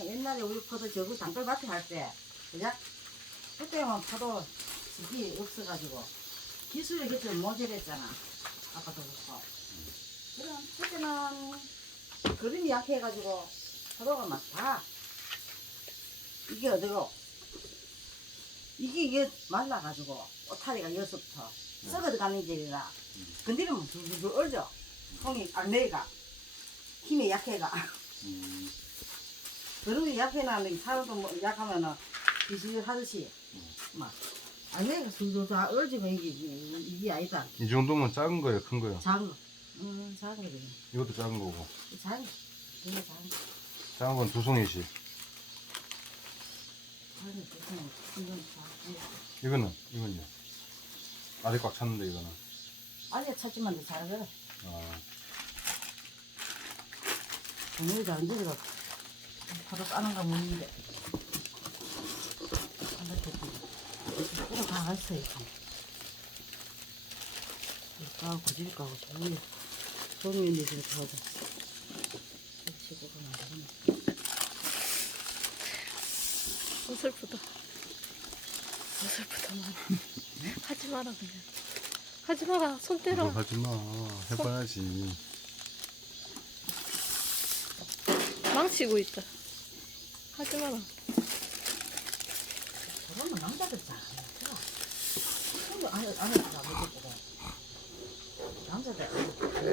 옛날에 우리 포도 저거 단골밭에 할 때, 그자? 그때만 포도 집이 없어가지고 기술이 그때 모자랐잖아. 아빠도 그렇고. 그럼 그때는 그림이 약해가지고 포도가 막 다 이게 어디고 이게 말라가지고 오타리가 여기서부터 썩어가는 길이라 건드리면 줄줄 얼죠. 송이 알맹이가 힘이 약해가. 그런 약해나는 사람도 뭐 약하면은 기술 하듯이 막 알맹이가 줄줄 다 얼지고 이게 아니다. 이 정도면 작은 거예요, 큰 거예요? 작은 거. 작은 거지. 이것도 작은 거고. 작은 거. 이거 작은 거. 작은 건 두 송이씩. 작은 거. 이건 작은 거. 이건요. 아직 꽉 찼는데 이거는. 아직 찾지만 더 잘 그래. 아, 오늘도 안 들어가. 바로 까는 거 먹는데. 이거 다 갔어, 이거. 까고, 고질 까고, 종이인데 이렇게 하자. 치고 가면 되겠네. 어설프다. 어설프다, 많이. 하지 마라, 그냥. 하지 마라, 손 떼라. 이거 하지 마. 해봐야지. 망치고 있다. 하지 마라. 저러면 남자들 잘 안 해. 그거 안에 다 먹었고. 남자들 안 해.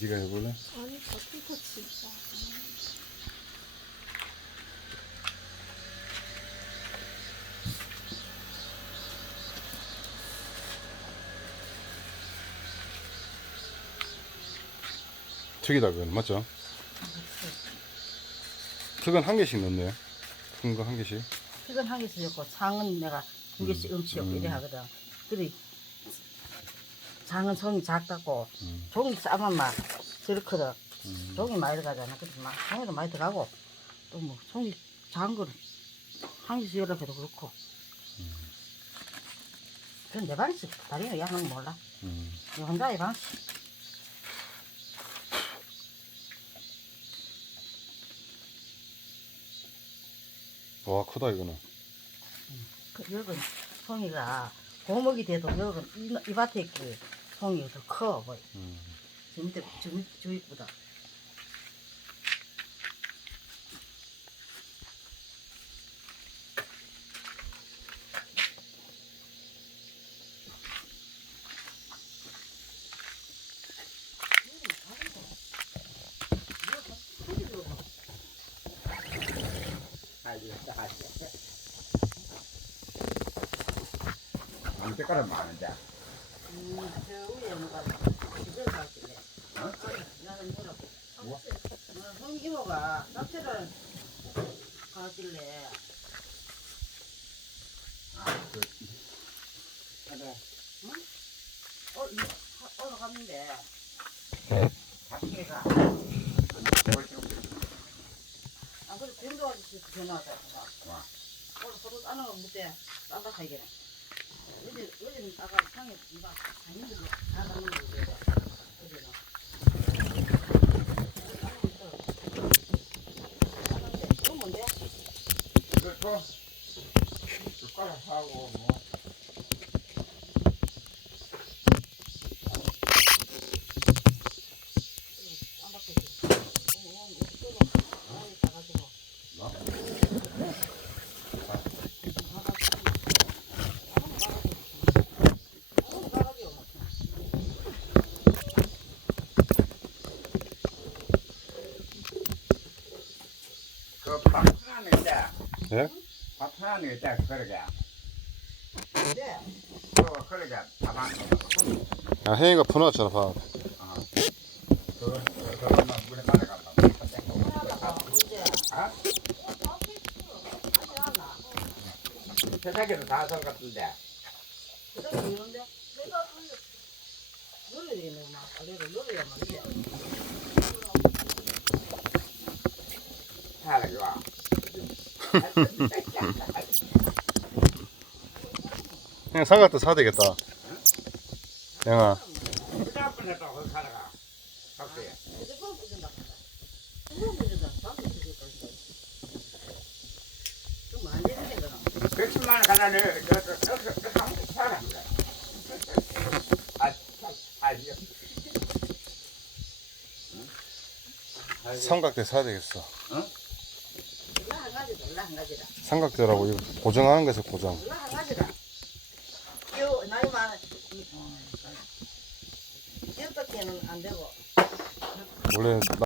네가 해볼래? 아니, 같은 터치. 튀기다 그건 맞죠? 특은 한 개씩 넣네요. 큰 거 한 개씩. 이건 한 개씩 였고 장은 내가 두 개씩 음치였고 이래 하거든. 그래 장은 송이 작다고 종이 싸면 막 저렇거든. 종이 많이 들어가잖아. 그래서 막 종이도 많이 들어가고 또 뭐 송이 작은 거는 한 개씩 여러 개도 그렇고. 그건 내 방식. 다리는 양은 몰라. 내 혼자의 방식. 와, 크다 이거는. 여기 송이가 고목이 돼도 여기 이 밭에 있기 송이가 더 커 보여. 저 밑에 저 이쁘다. 안 색깔은 많은데. 저 위에 뭐가 이걸 갈길래. 나는 뭐라고? 형 이모가 납치를 가길래. 그래. 응? 올라갔는데. 자기가. 아, 그래, 변도 아저씨 전화 왔다. 와. 오늘 포도 따는 거 못해. 딴다 사기래. 어제는 아까 상에 이봐. 다니는 다 담는 거 그래. 어제는. 그건 뭔데? 그래서 숟가락 하고 뭐. 안 바뀌었지. 오늘 가가지고. 그 파트너인데. 예? 파트너인데 그러게. 네. 그러게 다만. 아, 혜인이가 풀어놨잖아, 밥. 그것만 물에 말아간다. 하나가 언제? 아? 세상에도 다산 같은데. 그다음에 이런데 내가 놀러야 되겠네 막 아래로 놀러야 말이야. 하라 좋아. 그냥 삼각대 사야 되겠다. 영아. 그다음번 했다 거기 가다가. 박수야. 휴대폰 부준다. 휴대폰 부준다. 방금 부준다. 좀 많이 되는 거나. 110만 원 가다는 저 한국 사람. 이거. 삼각대 사야 되겠어. 올라 한 가지다. 올라 한 가지다. 삼각대라고 이거 고정하는 거에서 고정. 올라 한 가지다. 요 나이 많은 이 어떻게는 안 되고. 원래